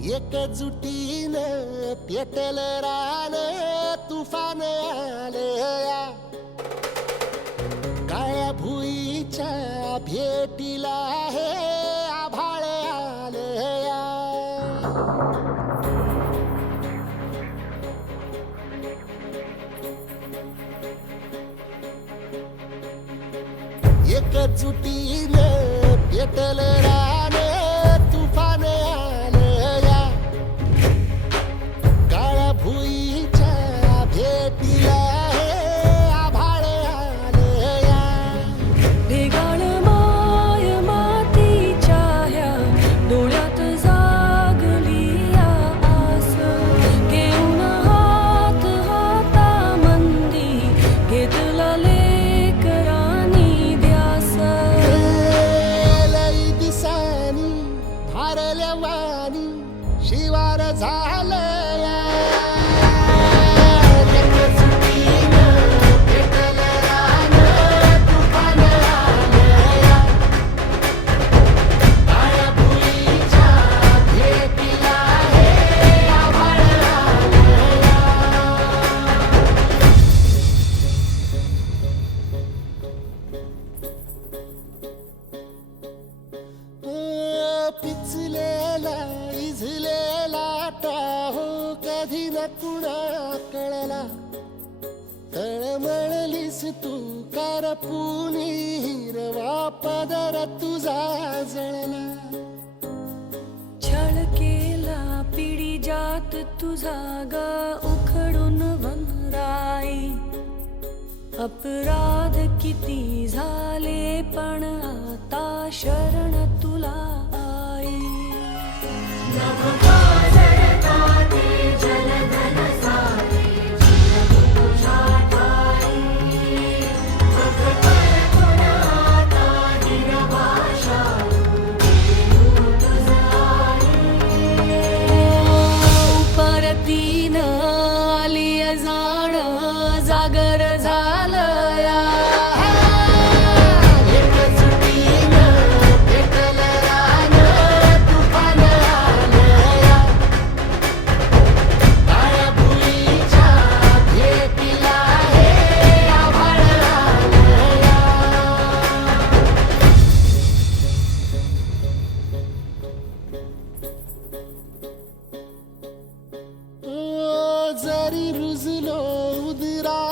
एकजुटीन पेटल रान तुफान आलया काळ्या भुईच्या भेटीला हे आभाळ आलया एकजुटीन पेटल रान कधी कळला. तळमळलीस तू कारपुनी हिरवा पदर तुझा जळला. छळ केला पिढी जात तुझा ग उखडून वनराई अपराध किती झाले पण आता शरण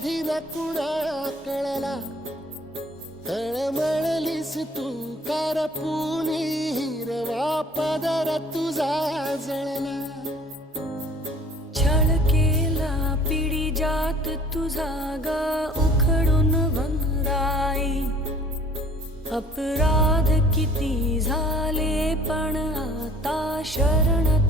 कधी न कुणा कळला. तळमळलीस तू करपुनी हिरवा पदर तुझा जळला. छळ केला पिढी जात तुझा ग उखडून वंगराई अपराध किती झाले पण आता शरण